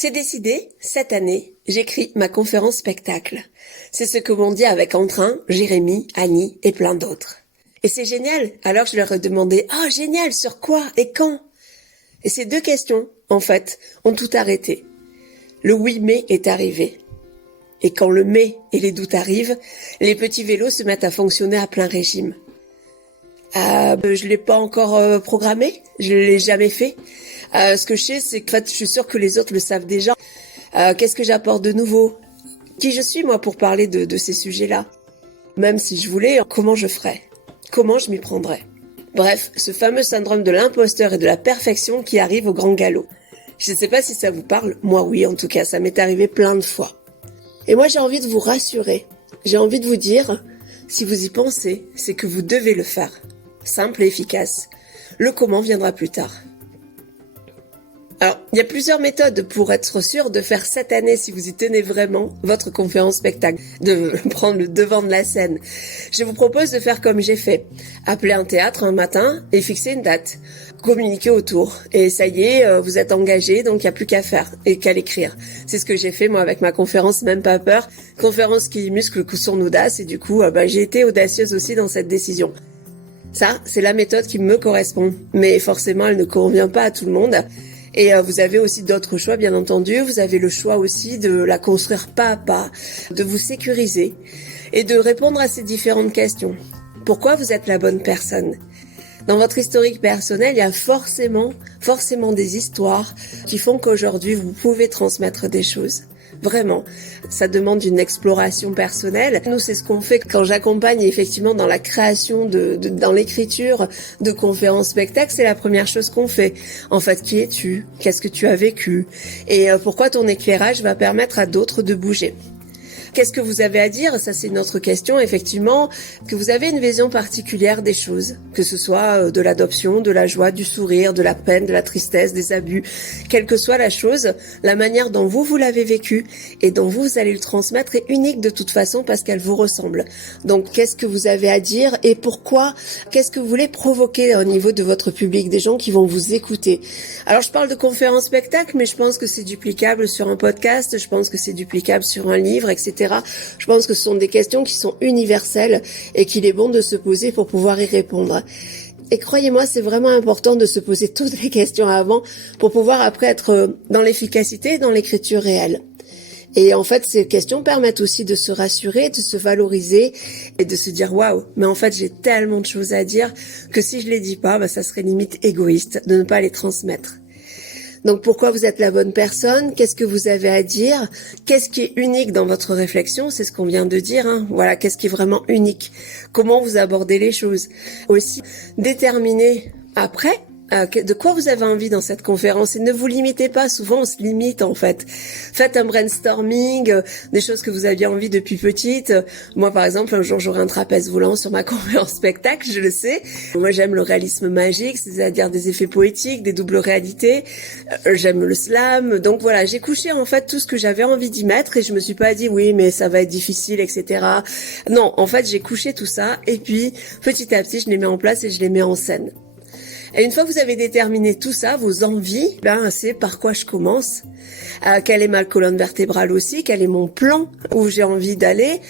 C'est décidé, cette année, j'écris ma conférence spectacle. C'est ce que m'ont dit avec entrain Jérémy, Annie et plein d'autres. Et c'est génial, alors je leur ai demandé « Oh génial, sur quoi et quand ?» Et ces deux questions, en fait, ont tout arrêté. Le oui mais est arrivé. Et quand le mais et les doutes arrivent, les petits vélos se mettent à fonctionner à plein régime. Je l'ai pas encore programmé, je l'ai jamais fait. Ce que je sais, c'est que en fait, je suis sûre que les autres le savent déjà. Qu'est-ce que j'apporte de nouveau? Qui je suis, moi, pour parler de ces sujets-là? Même si je voulais, comment je ferais? Comment je m'y prendrais? Bref, ce fameux syndrome de l'imposteur et de la perfection qui arrive au grand galop. Je ne sais pas si ça vous parle, moi oui, en tout cas, ça m'est arrivé plein de fois. Et moi, j'ai envie de vous rassurer. J'ai envie de vous dire, si vous y pensez, c'est que vous devez le faire. Simple et efficace. Le comment viendra plus tard. Alors, il y a plusieurs méthodes pour être sûr de faire cette année, si vous y tenez vraiment, votre conférence spectacle, de prendre le devant de la scène. Je vous propose de faire comme j'ai fait. Appeler un théâtre un matin et fixer une date. Communiquer autour. Et ça y est, vous êtes engagé, donc il n'y a plus qu'à faire et qu'à l'écrire. C'est ce que j'ai fait, moi, avec ma conférence Même pas peur. Conférence qui muscle son audace et du coup, j'ai été audacieuse aussi dans cette décision. Ça, c'est la méthode qui me correspond. Mais forcément, elle ne convient pas à tout le monde. Et vous avez aussi d'autres choix, bien entendu. Vous avez le choix aussi de la construire pas à pas, de vous sécuriser et de répondre à ces différentes questions. Pourquoi vous êtes la bonne personne? Dans votre historique personnel, il y a forcément des histoires qui font qu'aujourd'hui, vous pouvez transmettre des choses. Vraiment, ça demande une exploration personnelle. Nous, c'est ce qu'on fait quand j'accompagne effectivement dans la création dans l'écriture de conférences spectacles. C'est la première chose qu'on fait. En fait, qui es-tu? Qu'est-ce que tu as vécu? Et pourquoi ton éclairage va permettre à d'autres de bouger? Qu'est-ce que vous avez à dire? Ça, c'est une autre question, effectivement, que vous avez une vision particulière des choses, que ce soit de l'adoption, de la joie, du sourire, de la peine, de la tristesse, des abus, quelle que soit la chose, la manière dont vous l'avez vécu et dont vous allez le transmettre est unique de toute façon parce qu'elle vous ressemble. Donc, qu'est-ce que vous avez à dire et pourquoi? Qu'est-ce que vous voulez provoquer au niveau de votre public, des gens qui vont vous écouter? Alors, je parle de conférences spectacles, mais je pense que c'est duplicable sur un podcast, je pense que c'est duplicable sur un livre, etc. Je pense que ce sont des questions qui sont universelles et qu'il est bon de se poser pour pouvoir y répondre. Et croyez-moi, c'est vraiment important de se poser toutes les questions avant pour pouvoir après être dans l'efficacité et dans l'écriture réelle. Et en fait, ces questions permettent aussi de se rassurer, de se valoriser et de se dire waouh, mais en fait, j'ai tellement de choses à dire que si je les dis pas, ça serait limite égoïste de ne pas les transmettre. Donc pourquoi vous êtes la bonne personne? Qu'est-ce que vous avez à dire? Qu'est-ce qui est unique dans votre réflexion? C'est ce qu'on vient de dire. Voilà, qu'est-ce qui est vraiment unique? Comment vous abordez les choses? Aussi, déterminer après de quoi vous avez envie dans cette conférence et ne vous limitez pas. Souvent, on se limite en fait. Faites un brainstorming, des choses que vous aviez envie depuis petite. Moi, par exemple, un jour, j'aurai un trapèze volant sur ma conférence spectacle, je le sais. Moi, j'aime le réalisme magique, c'est-à-dire des effets poétiques, des doubles réalités. J'aime le slam. Donc voilà, j'ai couché en fait tout ce que j'avais envie d'y mettre et je me suis pas dit oui, mais ça va être difficile, etc. Non, en fait, j'ai couché tout ça et puis petit à petit, je les mets en place et je les mets en scène. Et une fois que vous avez déterminé tout ça, vos envies, c'est par quoi je commence, quelle est ma colonne vertébrale aussi, quel est mon plan, où j'ai envie d'aller,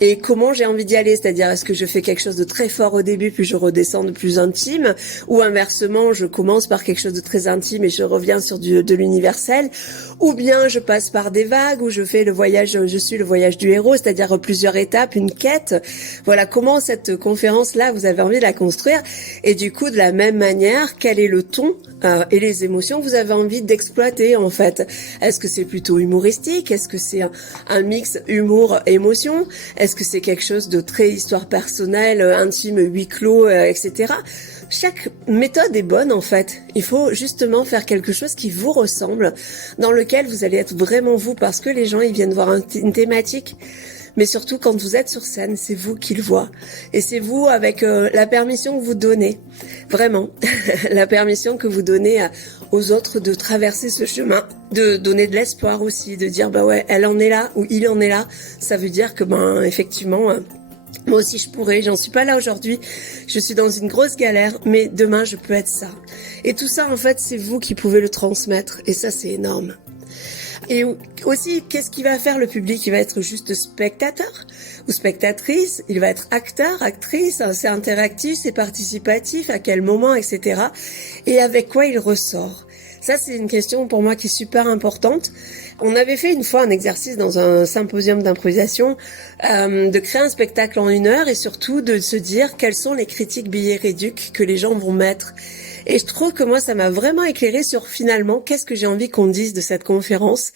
et comment j'ai envie d'y aller, c'est-à-dire est-ce que je fais quelque chose de très fort au début puis je redescends de plus intime, ou inversement je commence par quelque chose de très intime et je reviens sur de l'universel, ou bien je passe par des vagues où je fais le voyage, je suis le voyage du héros, c'est-à-dire plusieurs étapes, une quête. Voilà comment cette conférence-là vous avez envie de la construire, et du coup de la même manière, quel est le ton et les émotions que vous avez envie d'exploiter en fait. Est-ce que c'est plutôt humoristique? Est-ce que c'est un mix humour-émotion? Est-ce que c'est quelque chose de très histoire personnelle, intime, huis clos, etc. Chaque méthode est bonne en fait. Il faut justement faire quelque chose qui vous ressemble, dans lequel vous allez être vraiment vous, parce que les gens ils viennent voir une thématique. Mais surtout quand vous êtes sur scène, c'est vous qui le voient. Et c'est vous avec la permission que vous donnez. Vraiment. La permission que vous donnez aux autres de traverser ce chemin. De donner de l'espoir aussi. De dire ouais, elle en est là ou il en est là. Ça veut dire que effectivement... moi aussi je pourrais, j'en suis pas là aujourd'hui, je suis dans une grosse galère, mais demain je peux être ça. Et tout ça en fait c'est vous qui pouvez le transmettre et ça c'est énorme. Et aussi, qu'est-ce qu'il va faire le public? Il va être juste spectateur ou spectatrice, il va être acteur, actrice, c'est interactif, c'est participatif, à quel moment, etc. Et avec quoi il ressort? Ça, c'est une question pour moi qui est super importante. On avait fait une fois un exercice dans un symposium d'improvisation, de créer un spectacle en 1 heure et surtout de se dire quelles sont les critiques billets réducs que les gens vont mettre. Et je trouve que moi, ça m'a vraiment éclairé sur finalement qu'est-ce que j'ai envie qu'on dise de cette conférence.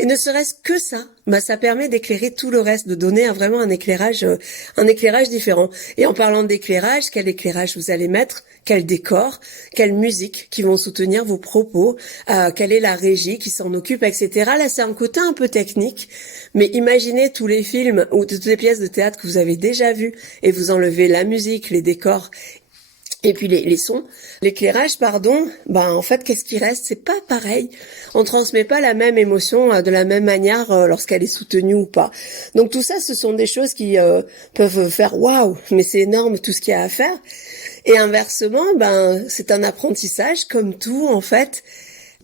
Et ne serait-ce que ça, ça permet d'éclairer tout le reste, de donner vraiment un éclairage différent. Et en parlant d'éclairage, quel éclairage vous allez mettre? Quel décor? Quelle musique qui vont soutenir vos propos? Quelle est la régie qui s'en occupe, etc. Là, c'est un côté un peu technique, mais imaginez tous les films ou toutes les pièces de théâtre que vous avez déjà vues et vous enlevez la musique, les décors et puis les sons, l'éclairage, en fait, qu'est-ce qui reste? C'est pas pareil. On transmet pas la même émotion de la même manière lorsqu'elle est soutenue ou pas. Donc tout ça, ce sont des choses qui peuvent faire waouh, mais c'est énorme tout ce qu'il y a à faire. Et inversement, c'est un apprentissage comme tout en fait.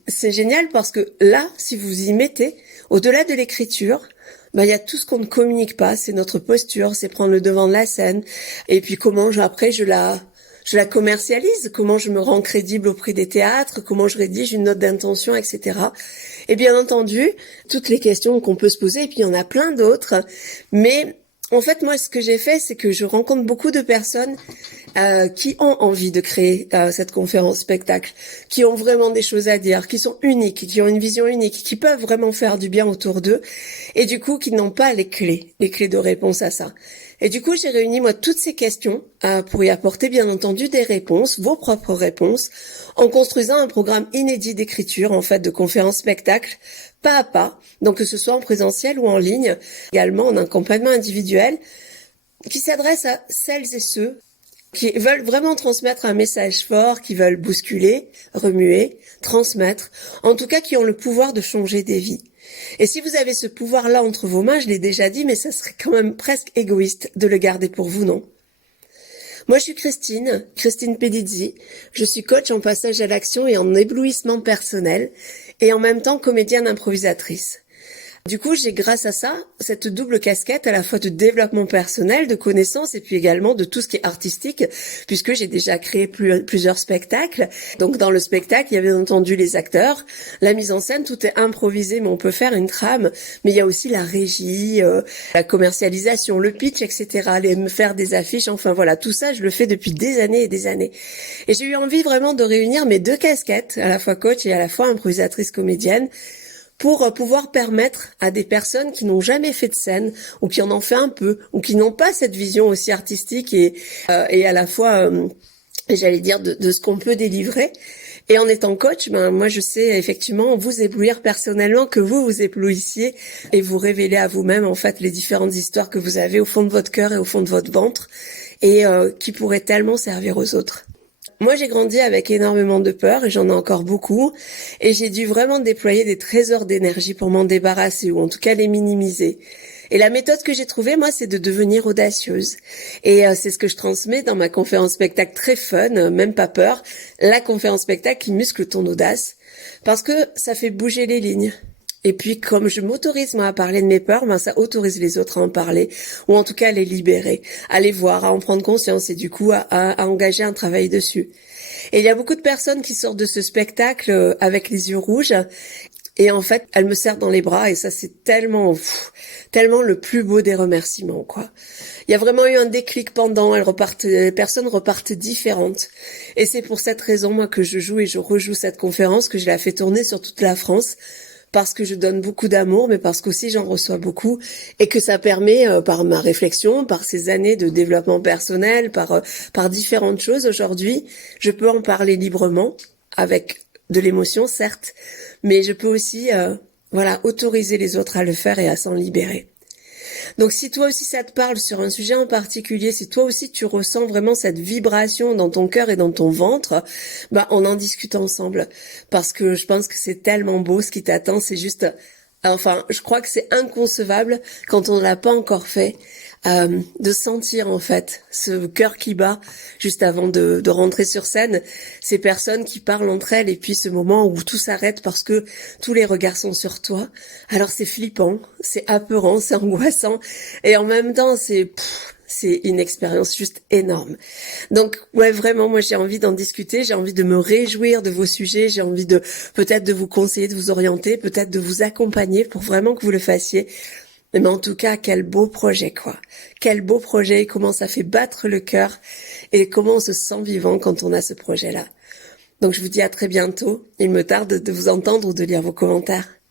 C'est génial parce que là, si vous y mettez, au-delà de l'écriture, il y a tout ce qu'on ne communique pas, c'est notre posture, c'est prendre le devant de la scène. Et puis comment après je la commercialise, comment je me rends crédible auprès des théâtres, comment je rédige une note d'intention, etc. Et bien entendu, toutes les questions qu'on peut se poser, et puis il y en a plein d'autres. Mais en fait, moi, ce que j'ai fait, c'est que je rencontre beaucoup de personnes qui ont envie de créer cette conférence spectacle, qui ont vraiment des choses à dire, qui sont uniques, qui ont une vision unique, qui peuvent vraiment faire du bien autour d'eux, et du coup, qui n'ont pas les clés de réponse à ça. Et du coup, j'ai réuni, moi, toutes ces questions pour y apporter, bien entendu, des réponses, vos propres réponses, en construisant un programme inédit d'écriture, en fait, de conférence spectacle, pas à pas, donc que ce soit en présentiel ou en ligne, également en accompagnement individuel, qui s'adresse à celles et ceux qui veulent vraiment transmettre un message fort, qui veulent bousculer, remuer, transmettre, en tout cas qui ont le pouvoir de changer des vies. Et si vous avez ce pouvoir-là entre vos mains, je l'ai déjà dit, mais ça serait quand même presque égoïste de le garder pour vous, non? Moi, je suis Christine Pedizzi. Je suis coach en passage à l'action et en éblouissement personnel, et en même temps comédienne improvisatrice. Du coup, j'ai grâce à ça, cette double casquette à la fois de développement personnel, de connaissances et puis également de tout ce qui est artistique, puisque j'ai déjà créé plusieurs spectacles. Donc dans le spectacle, il y a bien entendu les acteurs, la mise en scène, tout est improvisé, mais on peut faire une trame. Mais il y a aussi la régie, la commercialisation, le pitch, etc. Faire des affiches, enfin voilà, tout ça, je le fais depuis des années et des années. Et j'ai eu envie vraiment de réunir mes deux casquettes, à la fois coach et à la fois improvisatrice comédienne, pour pouvoir permettre à des personnes qui n'ont jamais fait de scène ou qui en ont fait un peu ou qui n'ont pas cette vision aussi artistique et à la fois j'allais dire de ce qu'on peut délivrer. Et en étant coach, moi je sais effectivement vous éblouir personnellement, que vous éblouissiez et vous révéler à vous-même en fait les différentes histoires que vous avez au fond de votre cœur et au fond de votre ventre et qui pourraient tellement servir aux autres. Moi, j'ai grandi avec énormément de peur et j'en ai encore beaucoup. Et j'ai dû vraiment déployer des trésors d'énergie pour m'en débarrasser ou en tout cas les minimiser. Et la méthode que j'ai trouvée, moi, c'est de devenir audacieuse. Et c'est ce que je transmets dans ma conférence spectacle très fun, même pas peur, la conférence spectacle qui muscle ton audace. Parce que ça fait bouger les lignes. Et puis, comme je m'autorise, moi, à parler de mes peurs, ça autorise les autres à en parler, ou en tout cas à les libérer, à les voir, à en prendre conscience, et du coup, à engager un travail dessus. Et il y a beaucoup de personnes qui sortent de ce spectacle avec les yeux rouges, et en fait, elles me serrent dans les bras, et ça, c'est tellement le plus beau des remerciements, quoi. Il y a vraiment eu un déclic pendant, les personnes repartent différentes. Et c'est pour cette raison, moi, que je joue et je rejoue cette conférence, que je la fais tourner sur toute la France, parce que je donne beaucoup d'amour, mais parce qu'aussi j'en reçois beaucoup et que ça permet, par ma réflexion, par ces années de développement personnel, par différentes choses aujourd'hui, je peux en parler librement, avec de l'émotion certes, mais je peux aussi, autoriser les autres à le faire et à s'en libérer. Donc si toi aussi ça te parle sur un sujet en particulier, si toi aussi tu ressens vraiment cette vibration dans ton cœur et dans ton ventre, on en discute ensemble. Parce que je pense que c'est tellement beau ce qui t'attend, c'est juste Enfin, je crois que c'est inconcevable quand on ne l'a pas encore fait, de sentir en fait ce cœur qui bat juste avant de rentrer sur scène, ces personnes qui parlent entre elles et puis ce moment où tout s'arrête parce que tous les regards sont sur toi. Alors c'est flippant, c'est apeurant, c'est angoissant et en même temps c'est une expérience juste énorme. Donc ouais, vraiment, moi j'ai envie d'en discuter, j'ai envie de me réjouir de vos sujets, j'ai envie de peut-être de vous conseiller, de vous orienter, peut-être de vous accompagner pour vraiment que vous le fassiez. Mais en tout cas, quel beau projet, quoi. Quel beau projet, comment ça fait battre le cœur et comment on se sent vivant quand on a ce projet-là. Donc je vous dis à très bientôt. Il me tarde de vous entendre ou de lire vos commentaires.